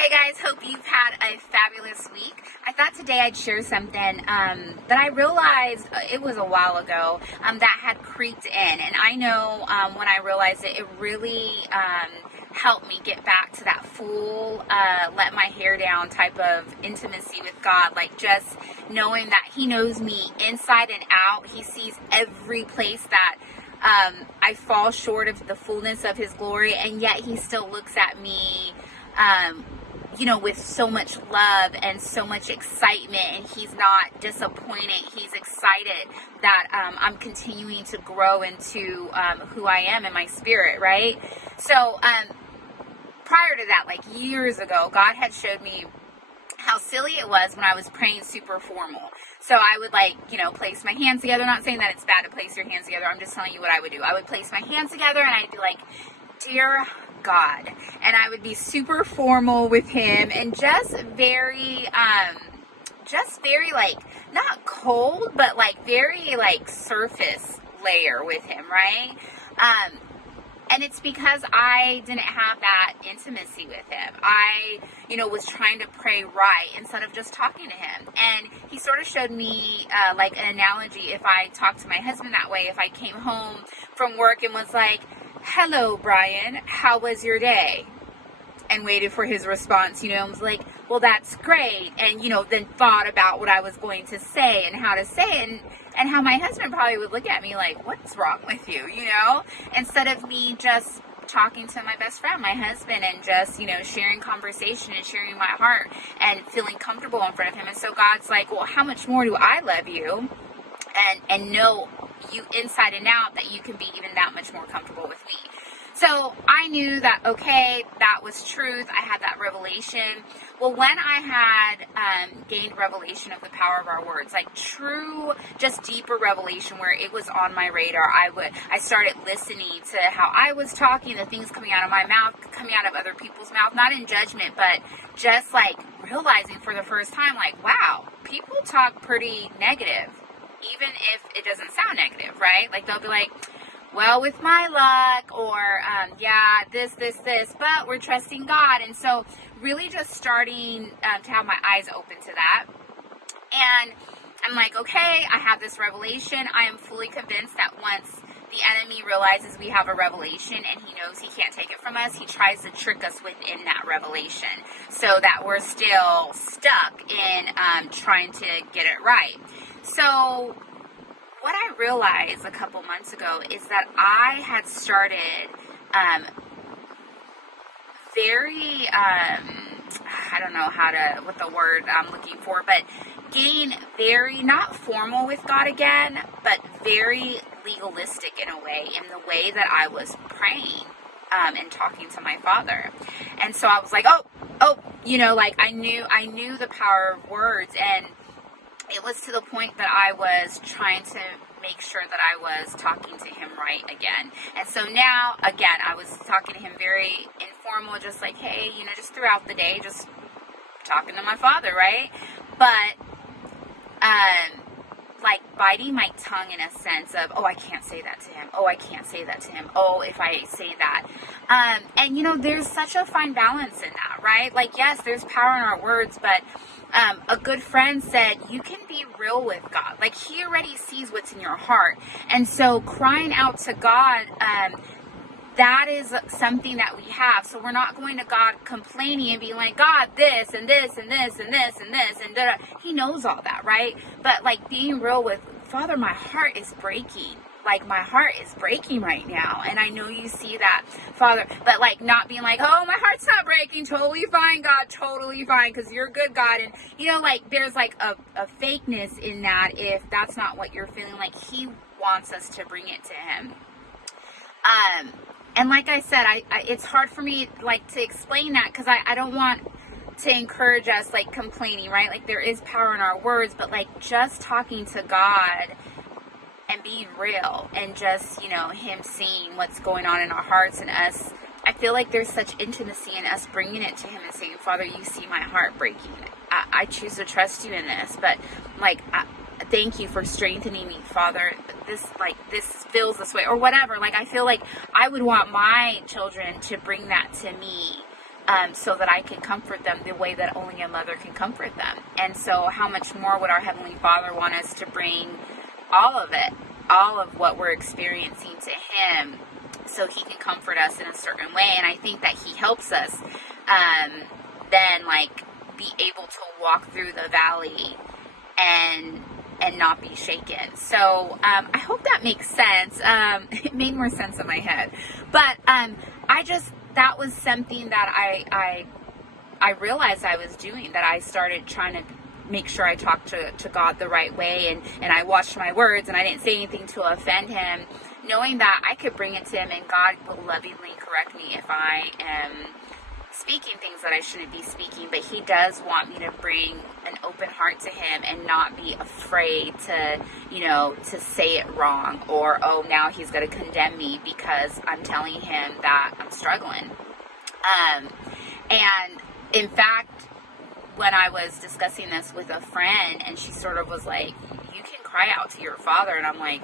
Hey guys, hope you've had a fabulous week. I thought today I'd share something that I realized it was a while ago that had creeped in. And I know when I realized it, it really helped me get back to that full, let my hair down type of intimacy with God. Like just knowing that He knows me inside and out. He sees every place that I fall short of the fullness of His glory, and yet He still looks at me with so much love and so much excitement, and He's not disappointed. He's excited that I'm continuing to grow into who I am in my spirit, right? So prior to that, like years ago, God had showed me how silly it was when I was praying super formal. So I would place my hands together. Not saying that it's bad to place your hands together. I'm just telling you what I would do. I would place my hands together and I'd be like, "Dear God," and I would be super formal with Him and just very like not cold, but like very like surface layer with Him, right? And it's because I didn't have that intimacy with Him. I, was trying to pray right instead of just talking to Him. And He sort of showed me like an analogy. If I talked to my husband that way, if I came home from work and was like, "Hello, Brian, how was your day?" and waited for his response, and was like, "Well, that's great." And, then thought about what I was going to say and how to say it, and how my husband probably would look at me like, "What's wrong with you?" Instead of me just talking to my best friend, my husband, and just, sharing conversation and sharing my heart and feeling comfortable in front of him. And so God's like, "Well, how much more do I love you and know you inside and out that you can be even that much more comfortable with me?" So I knew that, okay, that was truth. I had that revelation. Well, when I had gained revelation of the power of our words, like true, just deeper revelation where it was on my radar, I started listening to how I was talking, the things coming out of my mouth, coming out of other people's mouth, not in judgment, but just like realizing for the first time, like, wow, people talk pretty negative, even if it doesn't sound negative, right? Like they'll be like, "Well, with my luck," or yeah, this, but we're trusting God. And so really just starting to have my eyes open to that. And I'm like, okay, I have this revelation. I am fully convinced that once the enemy realizes we have a revelation and he knows he can't take it from us, he tries to trick us within that revelation so that we're still stuck in trying to get it right. So what I realized a couple months ago is that I had started very, I don't know what the word I'm looking for, but getting very, not formal with God again, but very legalistic in a way, in the way that I was praying and talking to my Father. And so I was like, I knew the power of words, and it was to the point that I was trying to make sure that I was talking to Him right again. And so now, again, I was talking to Him very informal, just like, hey, just throughout the day, just talking to my Father, right? But, like biting my tongue in a sense of, oh, I can't say that to Him. Oh, I can't say that to Him. Oh, if I say that. And, there's such a fine balance in that, right? Like, yes, there's power in our words, but a good friend said, you can be real with God. Like, He already sees what's in your heart. And so crying out to God, that is something that we have. So we're not going to God complaining and being like, "God, this and this and this and this and this and da." He knows all that, right? But like being real with Father, my heart is breaking. Like my heart is breaking right now. And I know you see that, Father. But like not being like, "Oh, my heart's not breaking. Totally fine, God. Totally fine. Because you're good, God." And like there's like a fakeness in that if that's not what you're feeling. Like He wants us to bring it to Him. And like I said, it's hard for me like to explain that because I don't want to encourage us like complaining, right? Like there is power in our words, but like just talking to God and being real and just, Him seeing what's going on in our hearts and us. I feel like there's such intimacy in us bringing it to Him and saying, "Father, you see my heart breaking. I choose to trust you in this, but like, thank you for strengthening me, Father. This feels this way," or whatever. Like, I feel like I would want my children to bring that to me so that I can comfort them the way that only a mother can comfort them. And so how much more would our Heavenly Father want us to bring all of it, all of what we're experiencing to Him, so He can comfort us in a certain way. And I think that He helps us then like be able to walk through the valley and not be shaken. So I hope that makes sense. It made more sense in my head, but that was something that I realized I was doing, that I started trying to make sure I talked to God the right way, and I watched my words, and I didn't say anything to offend Him, knowing that I could bring it to Him and God will lovingly correct me if I am speaking things that I shouldn't be speaking. But He does want me to bring an open heart to Him and not be afraid to, to say it wrong, or, oh, now He's going to condemn me because I'm telling Him that I'm struggling. And in fact, when I was discussing this with a friend, and she sort of was like, you can cry out to your Father. And I'm like,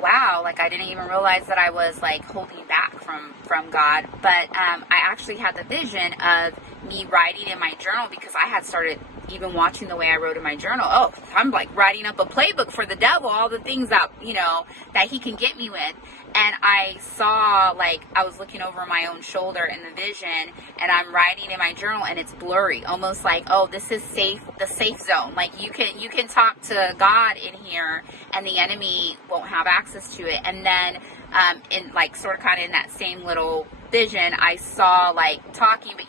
wow, like I didn't even realize that I was like holding back from God. But I actually had the vision of me writing in my journal, because I had started even watching the way I wrote in my journal. Oh, I'm like writing up a playbook for the devil, all the things that, that he can get me with. And I saw, like, I was looking over my own shoulder in the vision, and I'm writing in my journal, and it's blurry, almost like, oh, this is the safe zone. Like, you can talk to God in here, and the enemy won't have access to it. And then, in like, sort of kind of in that same little vision, I saw, like, talking, but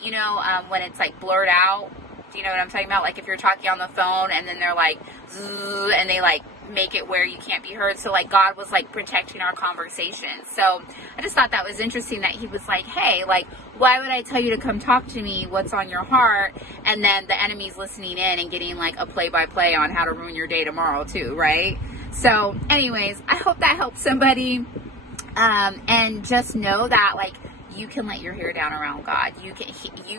when it's like blurred out, do you know what I'm talking about? Like, if you're talking on the phone, and then they're like, zzz, and they like make it where you can't be heard. So like God was like protecting our conversation. So I just thought that was interesting, that He was like, hey, like, why would I tell you to come talk to me? What's on your heart? And then the enemy's listening in and getting like a play-by-play on how to ruin your day tomorrow too, right? So anyways, I hope that helps somebody. And just know that, like, you can let your hair down around God. You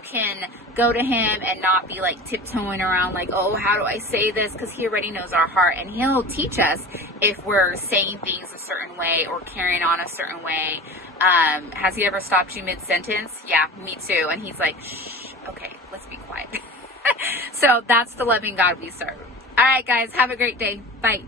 can go to Him and not be like tiptoeing around like, oh, how do I say this? Because He already knows our heart, and He'll teach us if we're saying things a certain way or carrying on a certain way. Has He ever stopped you mid-sentence? Yeah, me too. And He's like, shh, okay, let's be quiet. So that's the loving God we serve. All right, guys, have a great day. Bye.